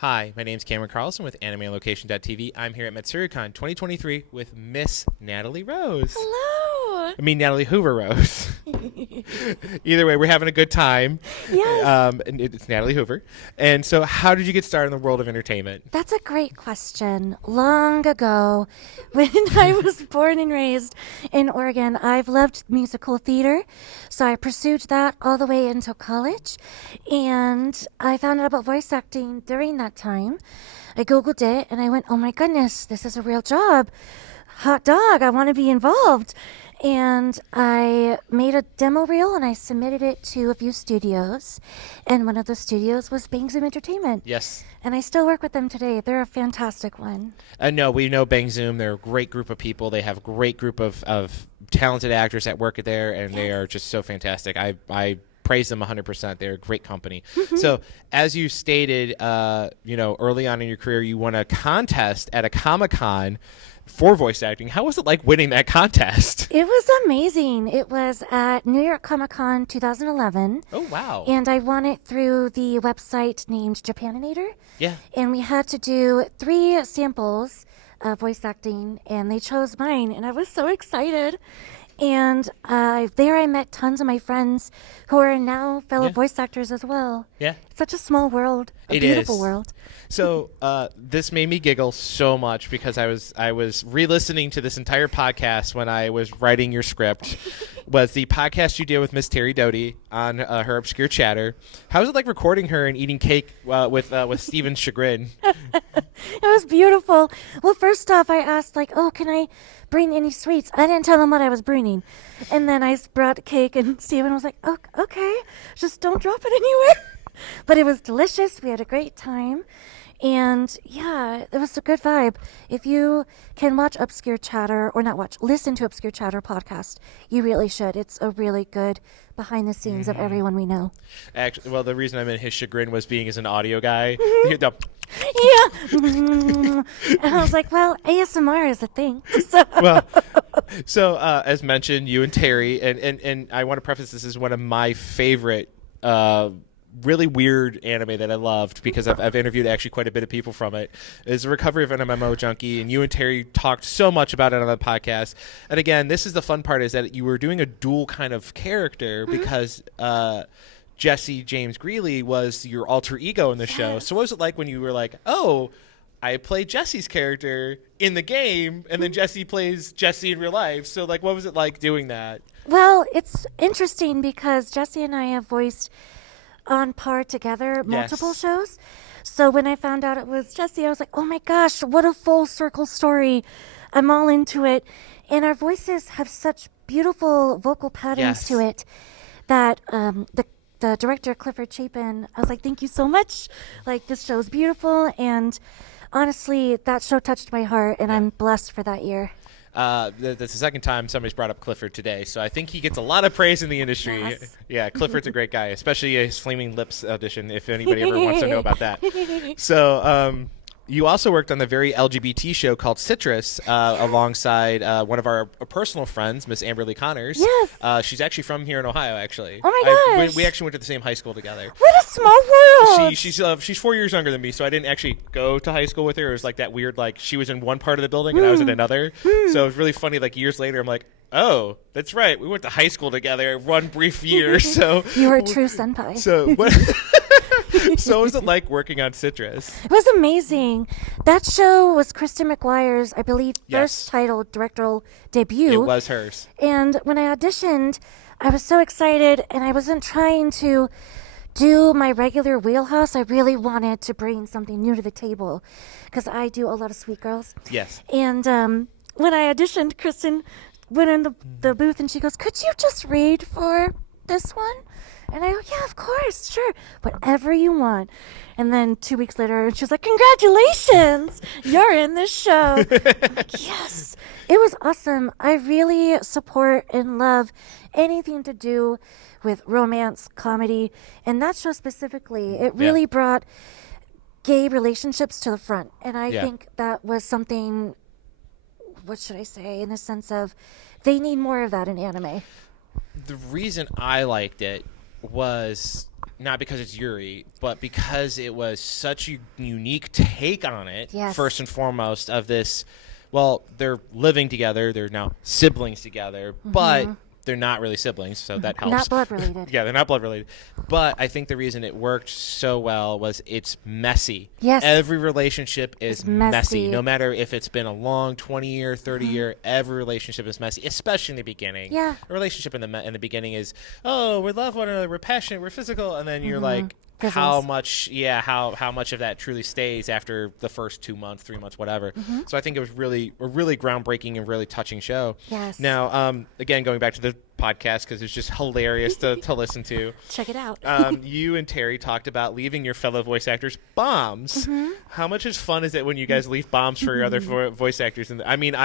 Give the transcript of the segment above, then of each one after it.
Hi, my name's Cameron Carlson with AnimeLocation.tv. I'm here at Matsuricon 2023 with Miss Natalie Rose. Hello. Natalie Hoover Rose. Either way, we're having a good time. Yes. And it's Natalie Hoover. And so how did you get started in the world of entertainment? That's a great question. Long ago, when I was born and raised in Oregon, I've loved musical theater. So I pursued that all the way into college. And I found out about voice acting during that time. I Googled it and I went, oh my goodness, this is a real job. Hot dog, I want to be involved. And I made a demo reel and I submitted it to a few studios. And one of those studios was Bang Zoom Entertainment. Yes. And I still work with them today. They're a fantastic one. No, we know Bang Zoom. They're a great group of people. They have a great group of talented actors that work there, and they are just so fantastic. I praise them 100%. They're a great company. So as you stated, early on in your career, you won a contest at a Comic-Con for voice acting. How was it like winning that contest? It was amazing. It was at New York Comic Con 2011. Oh, wow. And I won it through the website named Japaninator. Yeah. And we had to do 3 samples of voice acting, and they chose mine, and I was so excited. And there I met tons of my friends who are now fellow voice actors as well. Yeah. It's such a small world, a beautiful world. So this made me giggle so much because I was re-listening to this entire podcast when I was writing your script. Was the podcast you did with Miss Terry Doty on her Obscure Chatter. How was it like recording her and eating cake with Steven's chagrin? It was beautiful. Well, first off, I asked, can I bring any sweets? I didn't tell him what I was bringing. And then I brought cake, and Steven was like, oh, okay, just don't drop it anywhere. But it was delicious. We had a great time. And yeah, it was a good vibe. If you can watch Obscure Chatter, or not watch, listen to Obscure Chatter podcast, you really should. It's a really good behind the scenes of everyone we know. Actually, well, the reason I'm in his chagrin was being as an audio guy. Yeah. And I was like, well, ASMR is a thing. So as mentioned, you and Terry, and I want to preface this as one of my favorite really weird anime that I loved because I've interviewed actually quite a bit of people from it, is The Recovery of an MMO Junkie, and you and Terry talked so much about it on the podcast. And again, this is the fun part, is that you were doing a dual kind of character because Jesse James Greeley was your alter ego in the show. So what was it like when you were like, oh, I play Jesse's character in the game, and then Jesse plays Jesse in real life? So like, what was it like doing that? Well, it's interesting because Jesse and I have voiced on par together multiple shows. So when I found out it was Jesse, I was like, oh my gosh, what a full circle story. I'm all into it. And our voices have such beautiful vocal patterns to it that the director, Clifford Chapin, I was like, thank you so much. Like, this show's beautiful. And honestly, that show touched my heart, and I'm blessed for that year. That's the second time somebody's brought up Clifford today, so I think he gets a lot of praise in the industry. Yes. Yeah, Clifford's a great guy, especially his Flaming Lips audition, if anybody ever wants to know about that. So you also worked on the very LGBT show called Citrus alongside one of our personal friends, Miss Amberly Connors. Yes. She's actually from here in Ohio, actually. Oh my gosh. We actually went to the same high school together. What a small world. She's 4 years younger than me, so I didn't actually go to high school with her. It was like that weird, like, she was in one part of the building and I was in another. So it was really funny, like, years later, I'm like, oh, that's right, we went to high school together one brief year. So you were a true senpai. So what? So what was it like working on Citrus? It was amazing. That show was Kristen McGuire's, I believe, first title directorial debut. It was hers. And when I auditioned, I was so excited, and I wasn't trying to do my regular wheelhouse. I really wanted to bring something new to the table because I do a lot of Sweet Girls. Yes. And when I auditioned, Kristen went in the booth and she goes, could you just read for this one? And I go, yeah, of course, sure, whatever you want. And then 2 weeks later, she's like, congratulations, you're in this show. I'm like, yes, it was awesome. I really support and love anything to do with romance, comedy, and that show specifically, it really brought gay relationships to the front. And I think that was something, what should I say, in the sense of they need more of that in anime. The reason I liked it was not because it's Yuri, but because it was such a unique take on it. Yes. First and foremost, of this. Well, they're living together. They're now siblings together, but they're not really siblings, so that helps. Not blood related. Yeah, they're not blood related. But I think the reason it worked so well was it's messy. Yes. Every relationship is messy. messy. No matter if it's been a long 20-year, 30-year, every relationship is messy, especially in the beginning. Yeah. A relationship in the beginning is, oh, we love one another, we're passionate, we're physical, and then you're like, how much of that truly stays after the first 2 months, 3 months, whatever. So I think it was really a really groundbreaking and really touching show. Yes. Now, again, going back to the podcast because it's just hilarious to listen to. Check it out. You and Terry talked about leaving your fellow voice actors bombs. How much fun is it when you guys leave bombs for your other voice actors? And I mean,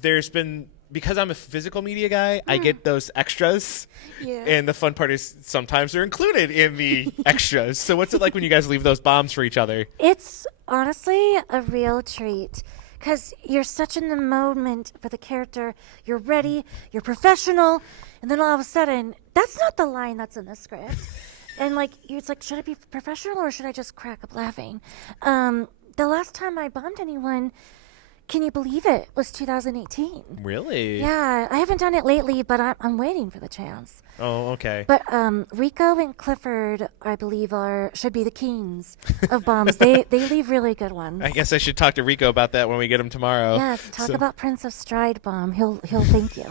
there's been. Because I'm a physical media guy, I get those extras. Yeah. And the fun part is sometimes they're included in the extras. So what's it like when you guys leave those bombs for each other? It's honestly a real treat because you're such in the moment for the character. You're ready, you're professional, and then all of a sudden, that's not the line that's in the script. And it's like, should I be professional or should I just crack up laughing? The last time I bombed anyone, can you believe it, was 2018. Really? Yeah, I haven't done it lately, but I'm waiting for the chance. Oh, okay. But Rico and Clifford, I believe, should be the kings of bombs. They leave really good ones. I guess I should talk to Rico about that when we get him tomorrow. Yes, talk about Prince of Stride Bomb. He'll thank you.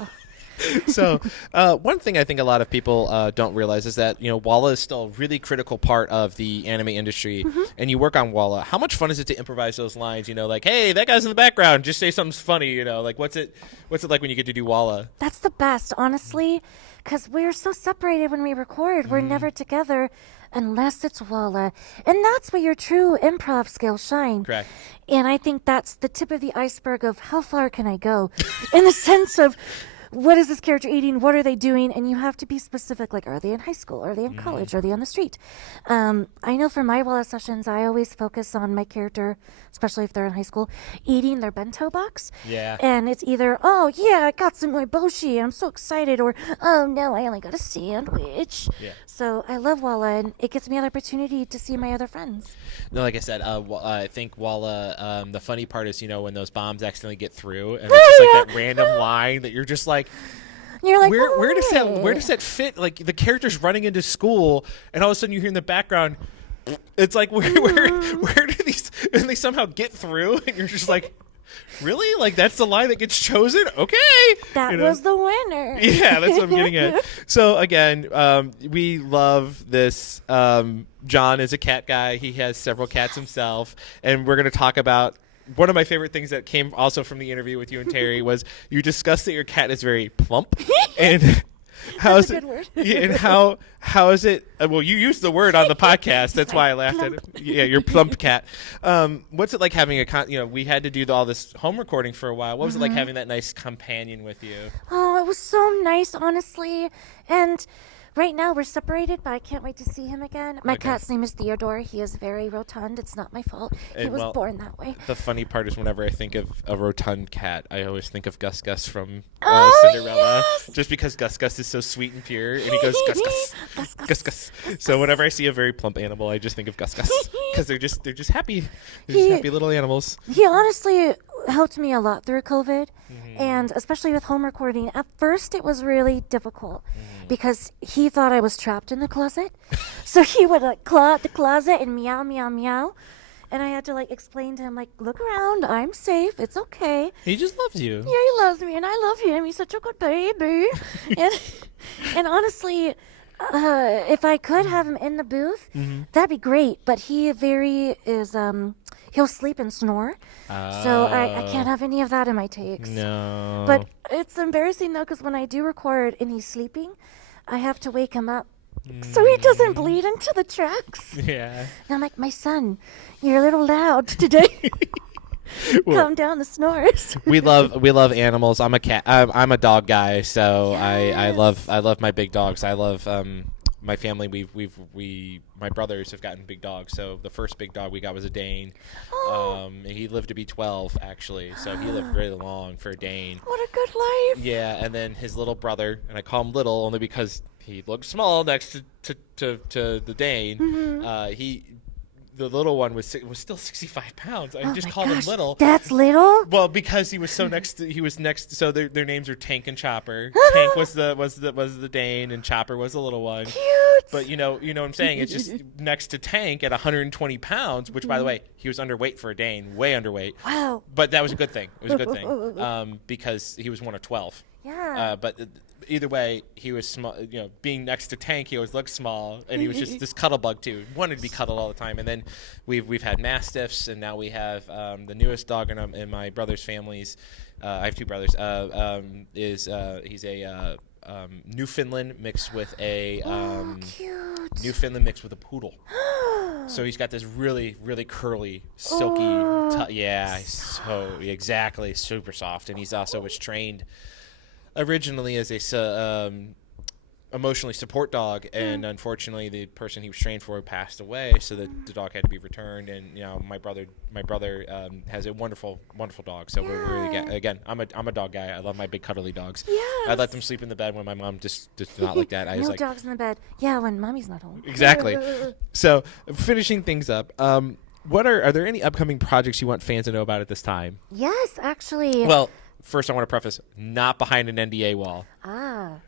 So one thing I think a lot of people don't realize is that, Walla is still a really critical part of the anime industry, and you work on Walla. How much fun is it to improvise those lines? Like, hey, that guy's in the background. Just say something funny. Like, what's it like when you get to do Walla? That's the best, honestly, because we're so separated when we record. We're never together unless it's Walla. And that's where your true improv skills shine. Correct. And I think that's the tip of the iceberg of how far can I go in the sense of what is this character eating? What are they doing? And you have to be specific, like, are they in high school? Are they in college? Are they on the street? I know for my Walla sessions, I always focus on my character, especially if they're in high school, eating their bento box. Yeah. And it's either, oh, yeah, I got some moiboshi, I'm so excited, or, oh, no, I only got a sandwich. Yeah. So I love Walla, and it gives me the opportunity to see my other friends. No, like I said, I think Walla, the funny part is, when those bombs accidentally get through, and it's just like that random line that you're just like, You're like, where does that fit? Like the character's running into school, and all of a sudden you hear in the background, it's like where do these? And they somehow get through, and you're just like, really? Like that's the line that gets chosen? Okay, that was the winner. Yeah, that's what I'm getting at. So again, we love this. John is a cat guy. He has several cats himself, and we're going to talk about. One of my favorite things that came also from the interview with you and Terry was you discussed that your cat is very plump, and how is it? Word. Yeah, and how is it? Well, you used the word on the podcast. That's why I laughed at it. Yeah, your plump cat. What's it like having we had to do all this home recording for a while. What was it like having that nice companion with you? Oh, it was so nice, honestly, and. Right now, we're separated, but I can't wait to see him again. My cat's name is Theodore. He is very rotund. It's not my fault. He was born that way. The funny part is whenever I think of a rotund cat, I always think of Gus Gus from Oh, Cinderella. yes! Just because Gus Gus is so sweet and pure, and he goes, Gus Gus, Gus Gus. So whenever I see a very plump animal, I just think of Gus Gus. Because they're just happy. They're just happy little animals. He honestly helped me a lot through COVID, and especially with home recording. At first, it was really difficult because he thought I was trapped in the closet. So he would claw at the closet and meow, meow, meow. And I had to explain to him, look around, I'm safe, it's okay. He just loves you. Yeah, he loves me, and I love him. He's such a good baby. and honestly, if I could have him in the booth, that'd be great. But he he'll sleep and snore. So I can't have any of that in my takes. No. But it's embarrassing, though, because when I do record and he's sleeping, I have to wake him up so he doesn't bleed into the tracks. Yeah. And I'm like, my son, you're a little loud today. Calm down the snores. we love animals. I'm a cat. I'm a dog guy, so Yes. I love my big dogs. I love my family. My brothers have gotten big dogs. So the first big dog we got was a Dane. Oh. He lived to be 12 actually. So he lived really long for a Dane. What a good life. Yeah, and then his little brother, and I call him little only because he looked small next to the Dane. The little one was still 65 pounds. I just called him little. That's little? Well, because he was so next. So their names are Tank and Chopper. Tank was the Dane, and Chopper was the little one. Cute. But you know what I'm saying. It's just next to Tank at 120 pounds, which by the way, he was underweight for a Dane, way underweight. Wow. But that was a good thing. It was a good thing because he was one of 12. Yeah. But either way, he was small. You know, being next to Tank, he always looked small, and he was just this cuddle bug too. Wanted to be cuddled all the time. And then we've had Mastiffs, and now we have the newest dog in my brother's families. I have two brothers. He's a Newfoundland mixed with a cute. Newfoundland mixed with a poodle. So he's got this really, really curly, silky. So exactly, super soft, and he's also was trained originally as a emotionally support dog, and unfortunately the person he was trained for passed away, so the dog had to be returned. And you know, my brother has a wonderful dog. So we're really, again, I'm a dog guy. I love my big cuddly dogs. Yes. I let them sleep in the bed when my mom just did not like that. I was No like, dogs in the bed. Yeah, when mommy's not home. exactly. So finishing things up, are there any upcoming projects you want fans to know about at this time? Yes, actually. Well, first I want to preface, not behind an NDA wall.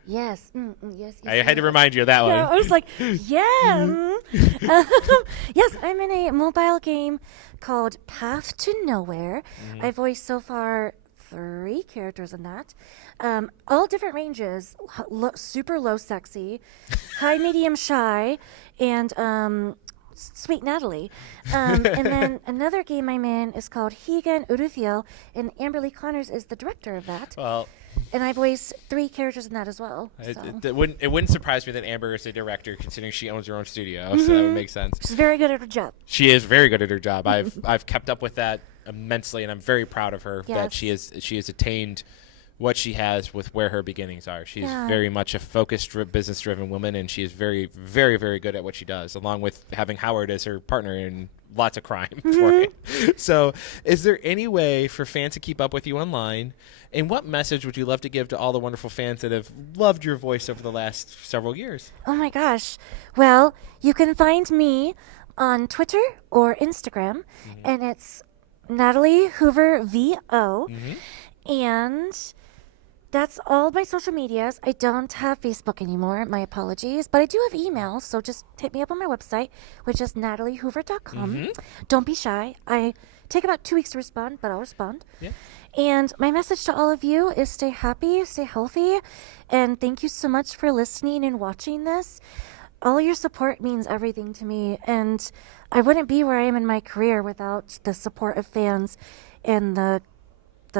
Yes. Yes. I had to remind you of that one. I was like, yeah. Yes, I'm in a mobile game called Path to Nowhere. I've voiced so far 3 characters in that. All different ranges. Super low sexy, high medium shy, and sweet Natalie. And then another game I'm in is called Higan Uruthiel, and Amberly Connors is the director of that. Well, And I voiced 3 characters in that as well. it wouldn't surprise me that Amber is a director, considering she owns her own studio. So that would make sense. She's very good at her job. She is very good at her job. I've kept up with that immensely, and I'm very proud of her that she has attained what she has with where her beginnings are. She's very much a focused, business-driven woman, and she is very, very, very good at what she does, along with having Howard as her partner in lots of crime for it. So is there any way for fans to keep up with you online? And what message would you love to give to all the wonderful fans that have loved your voice over the last several years? Oh my gosh. Well, you can find me on Twitter or Instagram, and it's Natalie Hoover VO. And that's all my social medias. I don't have Facebook anymore. My apologies. But I do have email, so just hit me up on my website, which is nataliehoover.com. Don't be shy. I take about 2 weeks to respond, but I'll respond. Yeah. And my message to all of you is stay happy, stay healthy, and thank you so much for listening and watching this. All your support means everything to me, and I wouldn't be where I am in my career without the support of fans and the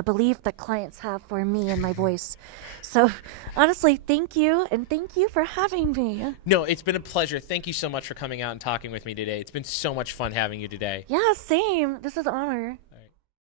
belief that clients have for me and my voice. So honestly, thank you, and thank you for having me. No, it's been a pleasure. Thank you so much for coming out and talking with me today. It's been so much fun having you today. Yeah, same. This is an honor.